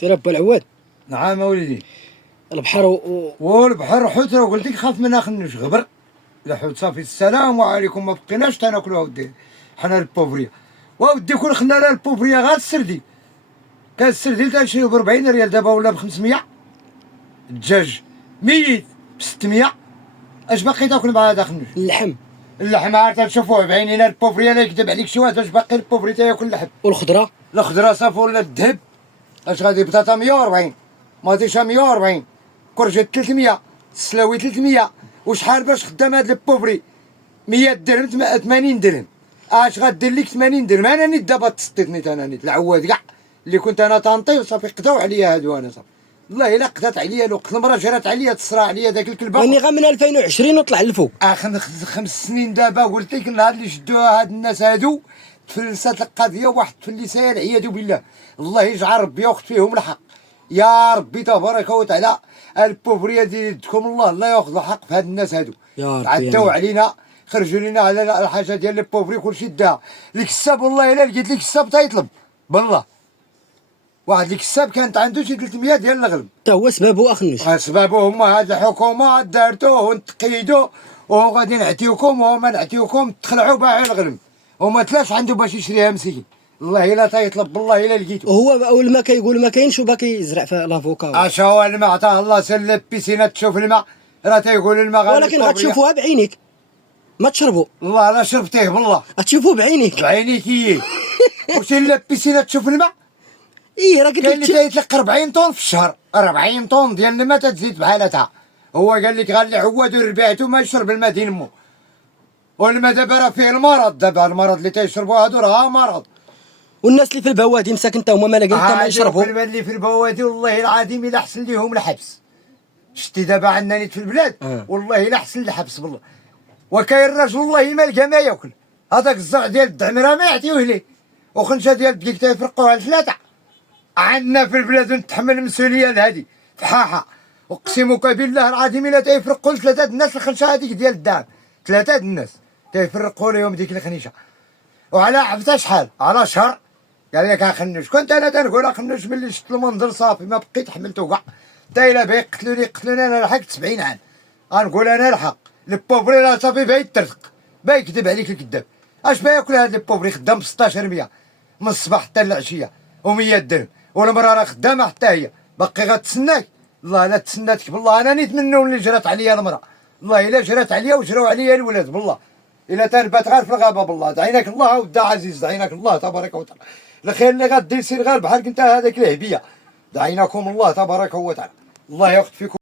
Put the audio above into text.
في رب العواد. نعم وليدي. البحر والبحر حوت راه قلت لك خاف من خنوش غبر. الحوت صافي السلام عليكم ما بقيناش تناكلوا ودي حنا البوفريه. ودي كون خنا لها البوفريه غير السردي. كان السردي تنشريو ب 40 ريال دابا ولا ب 500. الدجاج ميت ب 600. اش باقي تاكل مع هذا خنوش؟ اللحم عاد تشوفوه بعينينا. البوفريه لا يكذب عليك شي واحد واش باقي البوفري تاكل اللحم. والخضره صافي ولا الذهب. اش غادي بطاطا 140 مطيشه 140 كرجه 300 السلاوي 300 وشحال باش خدام هاد البوفري 100 درهم 80 درهم. اش غدير لك 80 درهم؟ انا نيت دابا تسطيتني انا نيت العواد كاع اللي كنت انا تنطي صافي قداو عليا هادو. انا صافي والله الا قدات عليا الوقت المراه جرات عليا تصرا عليا داك الكلبه راني غير من 2020 وطلع للفوق. خمس سنين دابا. قلت لك النهار اللي شدوها هاد الناس هادو تفلسات القضيه واحد تفلسها والعياذ بالله. الله يجعل ربي ياخذ فيهم الحق يا ربي تبارك وتعالى. البوفريه ديال يدكم الله ياخذ الحق في هاد الناس هادو. عداو علينا خرجوا لنا على الحاجه ديال البوفري كلشي داها. الكساب والله الا لقيت لك كساب تيطلب بالله. واحد الكساب كانت عنده شي 300 ديال الغلم. تا هو سببه اخنوش. سببه هما هاد الحكومه دارتوه ونتقيدوا وغادي نعطيوكم وما نعطيوكم تخلعوا باعوا الغلم وما تلاش عنده باش يشريها مسكين. الله الا تيطلب بالله الا لقيتو. وهو اول ما كيقول ما كاينش وباقي يزرع في لافوكا. اش هو الماء عطاه الله سل البيسينه تشوف الماء راه تيقول الماء غادي. ولكن غتشوفوها بعينيك ما تشربوا. الله لا شربتيه بالله. غتشوفوه بعينيك. بعينيك هي. واش الا البيسينه تشوف الماء؟ ايه راه قلت لك كاين اللي تيطلق 40 طن في الشهر. 40 طن ديال الماء تزيد بحالتها. هو قال لك غير اللي عواد وربعته ما يشرب الماء ديال مو. والماء دابا راه فيه المرض. دابا المرض اللي تيشربوا هادو راه مرض. والناس اللي في البوادي مساكن تا هما ما لاقيين حتى ما يشربوا. اللي في البوادي والله العظيم الا حسن ليهم الحبس. شتي دابا عندنا نيت في البلاد والله الا حسن الحبس بالله. وكاين راجل والله ما لقى ما ياكل. هذاك الزرع ديال الدعمره ما يعطيوه ليه. وخنشه ديال الدقيق تيفرقوها لثلاثه. عندنا في البلاد نتحمل المسؤوليه لهادي في حاحه. اقسمك بالله العظيم الا تيفرقوا لثلاثه الناس الخنشه هذيك ديال الدعم. ثلاثه الناس تيفرقوا لهم ديك الخنيشه. وعلى عرفتها شحال؟ على شهر. قال لك اخنوش. كنت انا تنقول اخنوش ملي شفت المنظر صافي ما بقيت حملته كاع. تا الا بغا يقتلوني انا لحقت 70 عام. غنقول انا الحق. البوفري راه صافي بغا يترزق. بغا يكذب عليك الكذاب. اش بغا ياكل هذا البوفري خدام ب 1600 من الصباح حتى العشيه و100 درهم. والمراه راه خدامه حتى هي باقي غتسناك. الله لا تسناتك بالله. انا نيت منه اللي جرات عليا المراه. الله الا جرات عليا وجراو عليا الولاد بالله. الا تنبات غير في الغابه بالله. دعيناك الله ودا عزيز. دعيناك الله تبارك وتعالى. الخير اللي غدير سير غير بحال كنت هذاك الهبيه. دعيناكم الله تبارك وتعالى. الله ياخذ فيكم.